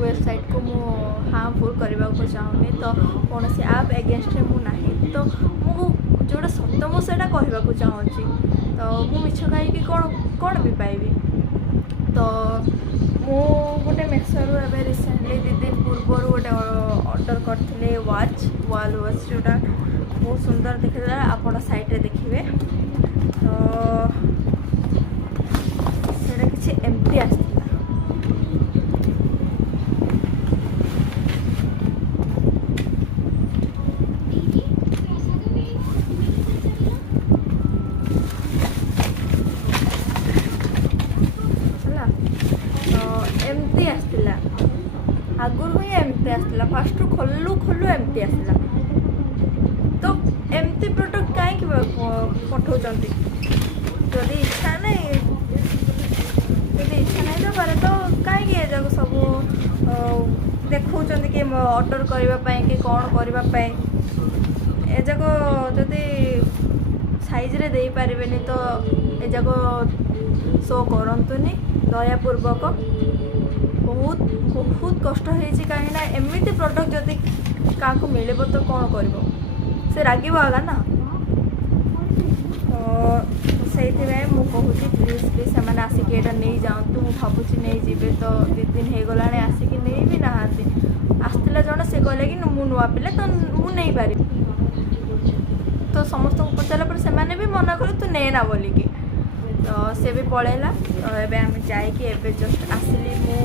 website को मु harmful करने को चाहूनी तो कौन सी आप एगेन्स्ट मुना तो मुझे जोटा सत्य मुझे कहवाक चाहूँगी तो मुझे मिछ कहीं कौन भी पाइबी तो मु गोटे मेसोरू ए रिसेंटली 2 दिन पूर्व गोटे ऑर्डर करते वाच वाल वाच जोटा बहुत सुंदर देखा आप साइट देखिए तो सेटा किसी एमटी आसला एमती आसला आगुरी ही एमती आसला फास्ट खोलू खोलू एमती आसला तो एमती प्रोडक्ट कहीं पठाऊँ जदि इच्छा नहीं तो पारे तो कहीं सब देखा कि ऑर्डर करने कि कौन करने ए जाक जदि साइज रे दे पारे तो ए जाक शो करतुनि दयापूर्वक बहुत बहुत कष्ट होती कहीं एमती प्रोडक्ट जदि क्या मिले तो कौन कर से रागिब आगा ना तो से मुझे प्लीज प्लीज से आसिक यहाँ नहीं जातु मुझे भावुँ नहीं जी तो 2 दिन हो गला आसिक नहीं भी ना आसला जन से कहले कि मु नुआ पिला तो मुझे नहीं पारि तो समस्त को पचारा पर से भी मना कर तू ने ना बोलिकी तो से भी पलैला तो ये आम जाकि जस्ट आसिली मु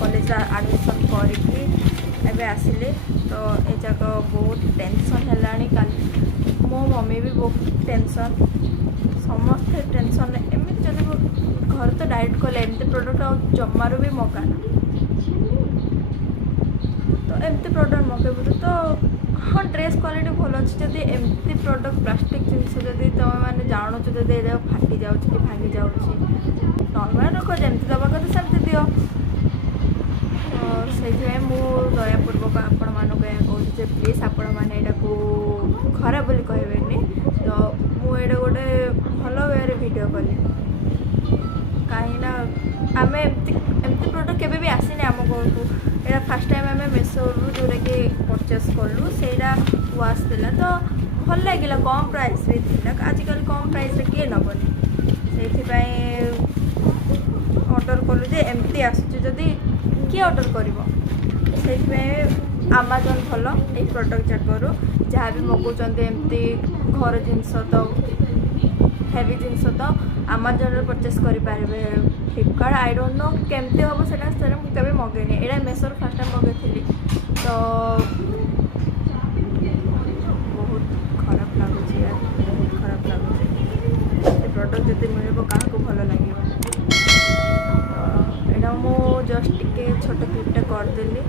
कॉलेज एडमिशन करके आसिली तो ये जाक बहुत टेंशन है मो मम्मी भी बहुत टेंशन समस्ते टेंशन एमती जब घर तो डायरेक्ट कले एमती प्रोडक्ट आ जमार भी मगाना तो एमती प्रोडक्ट मगेबू तो हाँ ड्रेस क्वालिटी भल अच्छे जदि एमती प्रोडक्ट प्लास्टिक जिनस जदि तुम मैंने जानू जदि फाटी जाऊँ कि भांगी जाऊँगी नर्माल रख जमी दवा कथा सेमती दियो से दयापूर्वक आपण मानक कहूँ प्लीज आपण मैंने को खराब बोली कहबेनि तो मुझे गोटे भल वे भिडियो कली कहीं आम एमती प्रोडक्ट केवे भी आसनी आम घर को यहाँ फास्ट टाइम आम मेसोरू जोटा कि परचेस कलु से वाश देला तो भल लगे कम प्राइस भी थी आजिकल कम प्राइस किए नबनी से ऑर्डर कलु जे एमती आसुदी किए ऑर्डर कर आमाजन भल ये प्रोडक्ट जाकर जहाँ भी मगाऊँ एमती घर जिनस तो हेवी जिनस तो आमाजन परचेस करेंगे फ्लिपकार्ट आई डोंट नो केमती हम से मुझे मगेनी यहाँ मेसोर फास्ट टाइम मगेली तो बहुत खराब लगुच यार बहुत खराब लगुच प्रोडक्ट जब मिल क्या भल लगे तो यहाँ मुझे जस्ट टे छोट क्लिपटा करदेली